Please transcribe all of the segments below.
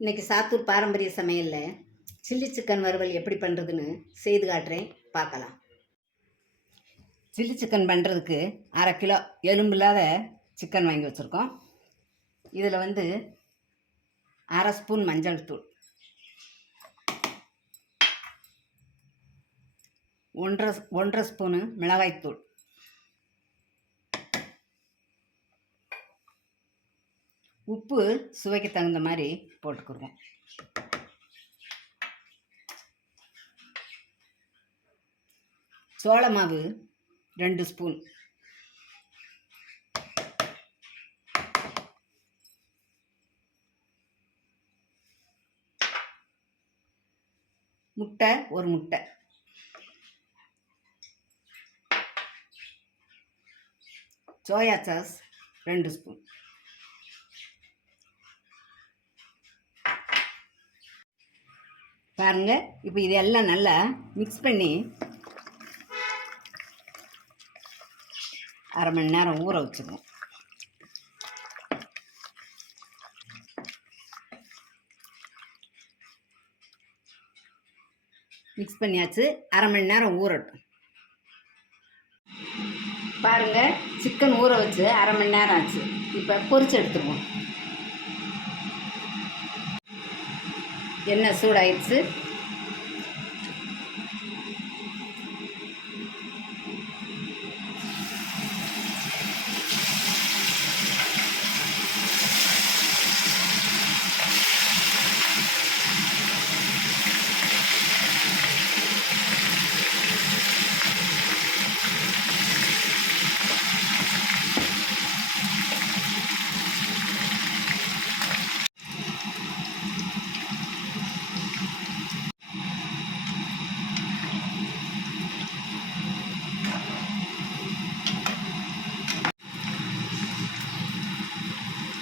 இன்றைக்கி சாத்தூர் பாரம்பரிய சமையலில் சில்லி சிக்கன் வறுவல் எப்படி பண்ணுறதுன்னு செய்து காட்டுறேன், பார்க்கலாம். சில்லி சிக்கன் பண்ணுறதுக்கு 1/2 கிலோ எலும்பு இல்லாத சிக்கன் வாங்கி வச்சுருக்கோம். இதில் 1/2 ஸ்பூன் மஞ்சள் தூள், 1.5 ஸ்பூனு மிளகாய்த்தூள், உப்பு சுவைக்கு தகுந்த மாதிரி போட்டுக்குருவோம். சோள மாவு 2 ஸ்பூன், முட்டை 1 முட்டை, சோயா சாஸ் 2 ஸ்பூன். பாருங்க, இப்போ இதெல்லாம் நல்லா மிக்ஸ் பண்ணி 1/2 மணி நேரம் ஊற வச்சுருவோம். மிக்ஸ் பண்ணியாச்சு, 1/2 மணி நேரம் ஊறட்டும். பாருங்க, சிக்கன் ஊற வச்சு 1/2 மணி நேரம் ஆச்சு. இப்போ பொரிச்சு எடுத்துக்குவோம். எண்ணெய் சூடாயிடுச்சு.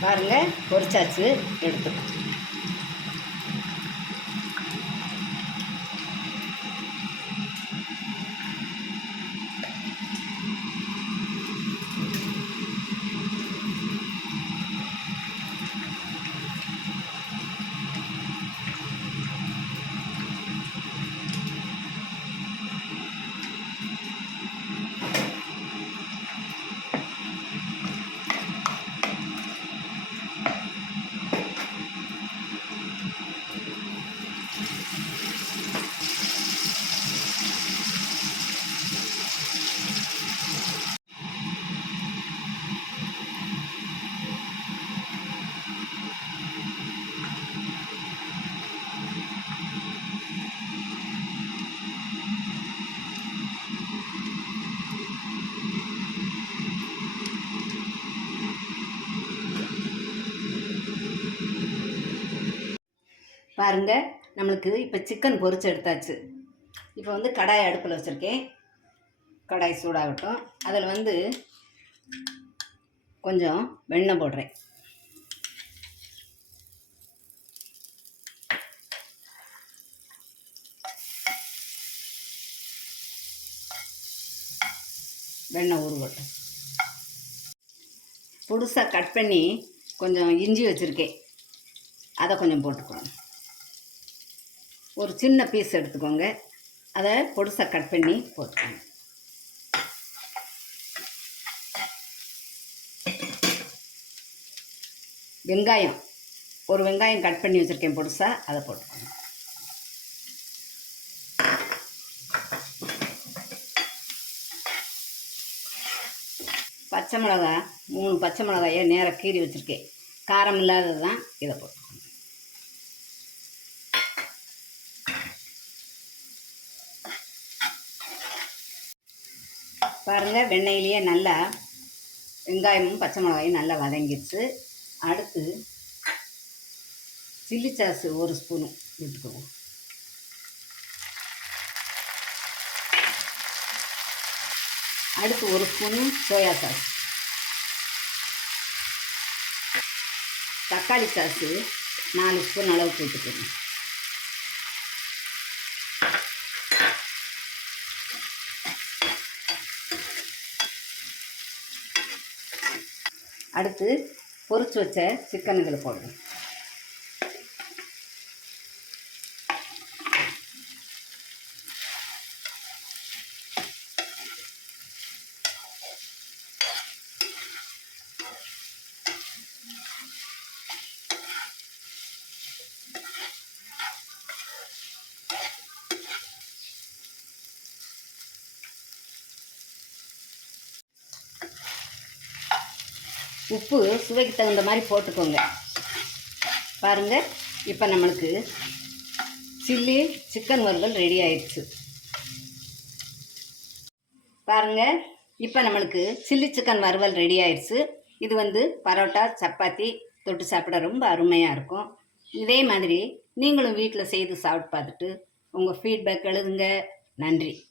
பாருங்க, பொரிச்சாச்சு, எடுத்துக்கலாம். பாருங்க, நம்மளுக்கு இப்போ சிக்கன் பொரிச்சு எடுத்தாச்சு. இப்போ கடாய் அடுப்பில் வச்சுருக்கேன். கடாய் சூடாகட்டும். அதில் கொஞ்சம் வெண்ணெய் போடுறேன். வெண்ணெய் உருகட்டும். புதுசாக கட் பண்ணி கொஞ்சம் இஞ்சி வச்சுருக்கேன், அதை கொஞ்சம் போட்டுக்கோங்க. ஒரு சின்ன பீஸ் எடுத்துக்கோங்க, அதை பொடிசாக கட் பண்ணி போட்டுக்கோங்க. வெங்காயம், ஒரு வெங்காயம் கட் பண்ணி வச்சுருக்கேன் பொடிசாக, அதை போட்டுக்கோங்க. பச்சை மிளகாய் 3 பச்சை மிளகாயை நேராக கீறி வச்சுருக்கேன், காரம் இல்லாதது தான், இதை போட்டுக்கோங்க. பாருங்கள், வெண்ணெயிலேயே நல்லா வெங்காயமும் பச்சை மிளகாயும் நல்லா வதங்கிடுச்சு. அடுத்து சில்லி சாஸ் 1 ஸ்பூனு விட்டுக்குவோம். அடுத்து 1 ஸ்பூனு சோயா சாஸ். தக்காளி சாஸு 4 ஸ்பூன் அளவுக்கு விட்டுக்கணும். அடுத்து பொரிச்சு வச்ச சிக்கன் இதில் போடுறோம். உப்பு சுவைக்கு தகுந்த மாதிரி போட்டுக்கோங்க. பாருங்கள், இப்போ நம்மளுக்கு சில்லி சிக்கன் வறுவல் ரெடி ஆயிடுச்சு. பாருங்கள், இப்போ நம்மளுக்கு சில்லி சிக்கன் வறுவல் ரெடி ஆயிடுச்சு. இது பரோட்டா சப்பாத்தி தொட்டு சாப்பிட ரொம்ப அருமையாக இருக்கும். இதே மாதிரி நீங்களும் வீட்டில் செய்து சாப்பிட்டு பார்த்துட்டு உங்கள் ஃபீட்பேக் எழுதுங்க. நன்றி.